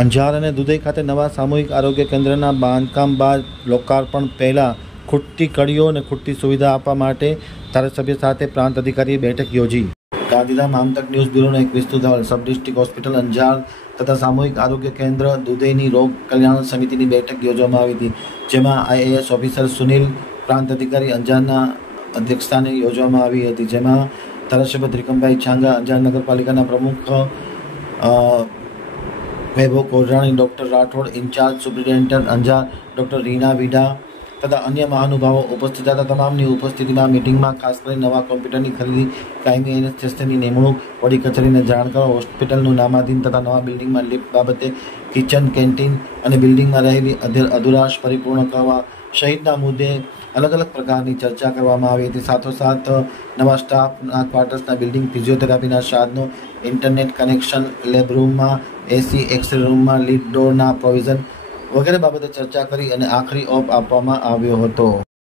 અંજાર અને દુધઈ ખાતે નવા સામૂહિક આરોગ્ય કેન્દ્રના બાંધકામ બાદ લોકાર્પણ પહેલાં ખૂટતી કડીઓ અને ખૂટતી સુવિધા આપવા માટે ધારાસભ્ય સાથે પ્રાંત અધિકારીએ બેઠક યોજી. ગાંધીધામ આમતક ન્યૂઝ બ્યુરોનો એક વિસ્તૃત અહેવાલ. સબ ડિસ્ટ્રિક્ટ હોસ્પિટલ અંજાર તથા સામૂહિક આરોગ્ય કેન્દ્ર દુધઈની રોગ કલ્યાણ સમિતિની બેઠક યોજવામાં આવી હતી, જેમાં IAS ઓફિસર સુનિલ, પ્રાંત અધિકારી અંજારના અધ્યક્ષસ્થાને યોજવામાં આવી હતી, જેમાં ધારાસભ્ય ત્રિકમભાઈ છાંગા, અંજાર નગરપાલિકાના પ્રમુખ Vaibhav Korrani, doctor Rathod, in charge superintendent Anjar doctor Reena Vida તથા અન્ય મહાનુભાવો ઉપસ્થિત હતા. તમામની ઉપસ્થિતિમાં મીટિંગમાં ખાસ કરીને નવા કોમ્પ્યુટરની ખરીદી, કાયમી એનેસ્થેસિયાની નિમણૂક, વડી કચેરીને જાણ કરવા, હોસ્પિટલનું નામાધીન તથા નવા બિલ્ડિંગમાં લિફ્ટ બાબતે, કિચન, કેન્ટીન અને બિલ્ડિંગમાં રહેલી અધુરાશ પરિપૂર્ણ કરવા સહિતના મુદ્દે અલગ અલગ પ્રકારની ચર્ચા કરવામાં આવી હતી. સાથોસાથ નવા સ્ટાફના ક્વાર્ટર્સના બિલ્ડિંગ, ફિઝિયોથેરાપીના સાધનો, ઇન્ટરનેટ કનેક્શન, લેબ રૂમમાં AC, એક્સરે રૂમમાં લીડ ડોરના પ્રોવિઝન વગેરે બાબતે ચર્ચા કરી અને આખરી ઓપ આપવામાં આવ્યો હતો.